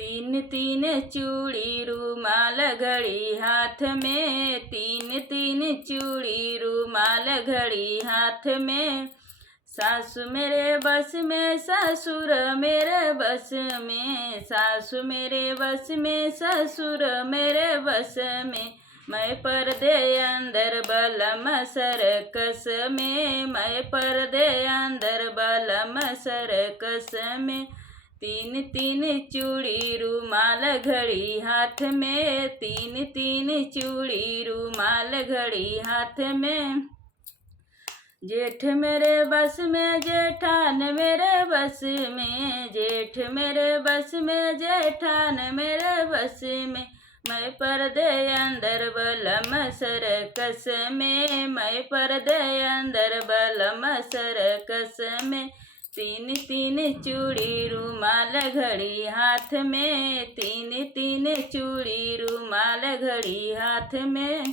तीन तीन चूड़ी रूमाल घड़ी हाथ में, तीन तीन चूड़ी रूमाल घड़ी हाथ में। सासु मेरे बस में ससुर मेरे बस में, सासु मेरे बस में ससुर मेरे बस में। मैं पर्दे अंदर बलम सरकस में, मैं पर्दे अंदर बलम सरकस में। तीन तीन चूड़ी रूमाल घड़ी हाथ में, तीन तीन चूड़ी रूमाल घड़ी हाथ में। जेठ मेरे बस में जेठान मेरे बस में, जेठ मेरे बस में जेठान मेरे बस में। मैं पर्दे अंदर बलम सरकस में, मैं पर्दे अंदर बलम सरकस में। तीन तीन चूड़ी रूमाल घड़ी हाथ में, तीन तीन चूड़ी रूमाल घड़ी हाथ में।